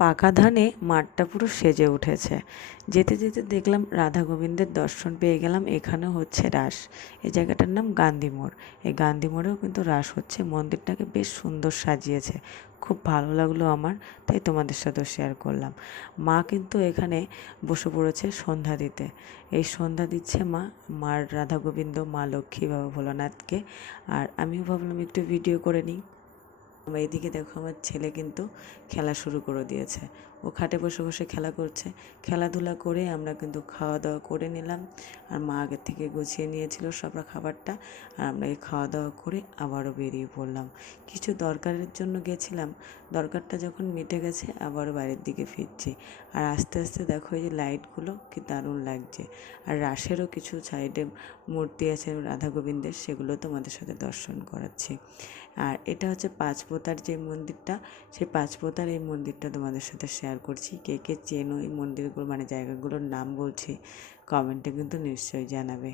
পাকা ধানে মাঠটা পুরো সেজে উঠেছে। যেতে যেতে দেখলাম রাধা গোবিন্দের দর্শন পেয়ে গেলাম। এখানে হচ্ছে রাস। এই জায়গাটার নাম গান্ধী মোড়। এই গান্ধী মোড়েও কিন্তু রাস হচ্ছে। মন্দিরটাকে বেশ সুন্দর সাজিয়েছে। খুব ভালো লাগলো আমার, তাই তোমাদের সাথেও শেয়ার করলাম। মা কিন্তু এখানে বসে পড়েছে সন্ধ্যা দিতে। এই সন্ধ্যা দিচ্ছে মার রাধা গোবিন্দ, মা লক্ষ্মী, বাবা ভোলানাথকে। আর আমিও ভাবলাম একটু ভিডিও করে নিই। এইদিকে দেখো আমার ছেলে কিন্তু খেলা শুরু করে দিয়েছে। ও খাটে বসে বসে খেলা করছে। খেলাধুলা করে আমরা কিন্তু খাওয়া দাওয়া করে নিলাম। আর মা আগের থেকে গুছিয়ে নিয়েছিল সব খাবারটা। আর আমরা এই খাওয়া দাওয়া করে আবারও বেরিয়ে পড়লাম। কিছু দরকারের জন্য গেছিলাম, দরকারটা যখন মিটে গেছে আবারও বাড়ির দিকে ফিরছি। আর আস্তে আস্তে দেখো এই যে লাইটগুলো কি দারুণ লাগছে। আর রাসেরও কিছু সাইডে মূর্তি আছে রাধা গোবিন্দের, সেগুলো তোমাদের সাথে দর্শন করাচ্ছি। আর এটা হচ্ছে পাঁচপোতার যে মন্দিরটা, সেই পাঁচপোতার এই মন্দিরটা তোমাদের সাথে শেয়ার করছি। কে কে চেনো এই মন্দিরগুলো, মানে জায়গাগুলোর নাম বলছি, কমেন্টে কিন্তু নিশ্চয়ই জানাবে।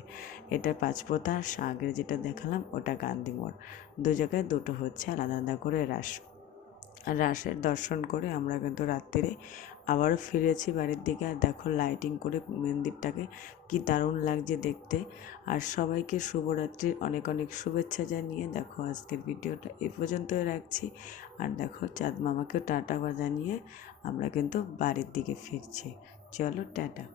এটা পাঁচপোতা, আগের যেটা দেখালাম ওটা গান্ধী মোড়। দু জায়গায় দুটো হচ্ছে আলাদা আলাদা করে রাস। আর রাসের দর্শন করে আমরা কিন্তু রাত্রিরে আবারও ফিরেছি বাড়ির দিকে। আর দেখো লাইটিং করে মন্দিরটাকে কি দারুণ লাগছে দেখতে। আর সবাইকে শুভরাত্রির অনেক অনেক শুভেচ্ছা জানিয়ে দেখো আজকের ভিডিওটা এ পর্যন্তই রাখছি। আর দেখো চাঁদ মামাকেও টাটা জানিয়ে আমরা কিন্তু বাড়ির দিকে ফিরছি। চলো টাটা।